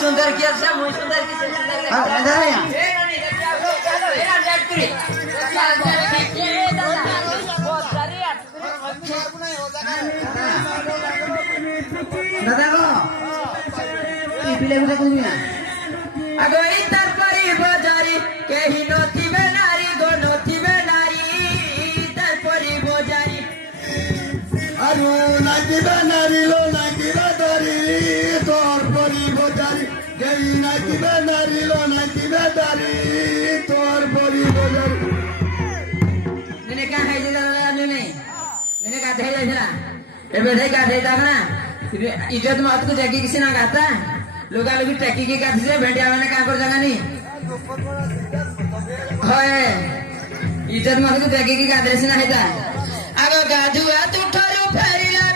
सुंदर किया से मुई सुंदर की से सुंदर दादा या दादा को ई पिले गुटा कोनी ना अगो इतर परी बजारी केही नथिबे नारी गो नथिबे नारी इतर परी बजारी अरु नाचिबे नारी लो नाचिबे दारी तोर परी बजारी केही नाचिबे नारी लो नाचिबे दारी तोर परी बजारी नेने का है जे दादा नेने का दे जाइला ए बेढे का दे दाना इज्जत मत को जगी किसी ना गाता लोगा लोग टैकी के काट से भेड़िया मैंने कहां कर जगह नहीं होए इज्जत मत को जगी के काट से ना हेता आगो गाजू आ तू ठरो फेरिला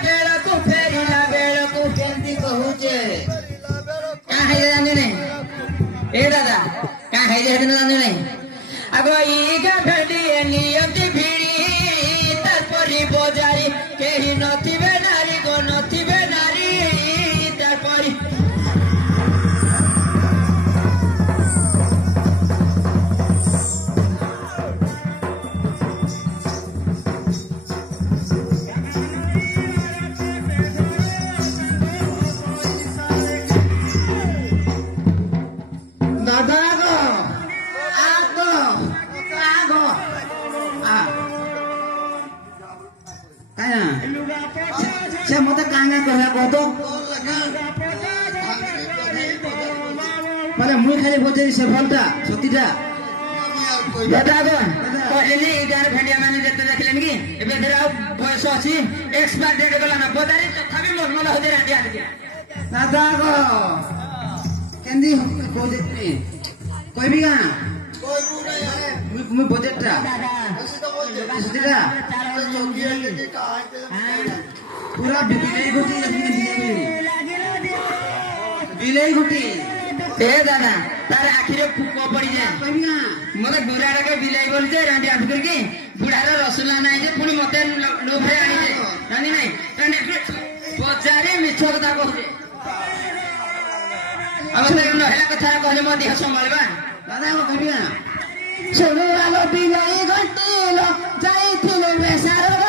बेड़ को केंती कहूचे का है जानू नहीं ए दादा का है जानू नहीं आगो ई का भेड़ी नियति भिड़ी तरपरी बजारी केही नथिबे नारी गो नथिबे नारी तरपरी दादा को आगो आगो आ काया से मते कांगा कहला को तो पहले मुई खाली बोझे से फलता सतीटा दादा को कहले ई गार भेड़िया माने जते देखलेन की एबे धरा बयस अछि एक्सपायर डेट गला ना बदारी तथापि मोहम्मद हो दे रांडिया के दादा को केंदी बोझे कोई भी गाना कोई बुरे मुई बोझेटा सतीटा पूरा बिलाई गुटी बिलाई गुटी ए दादा तार आखिरे फुको पड़ी जाए कोई भी गाना मते बुढ़ारा के बिलाई बोल जे रांडी आठ करके बुढ़ारा रसुला नाही जे पुनी मते लोभे आनी जे रानी नाही रानी बजारे मिछो कथा कहजे अब से न हेला कथा कहले म देह संभालबा दादा को कोई भी गाना सुनो आलो बिलाई गुटी लो जाई थिले बेसारो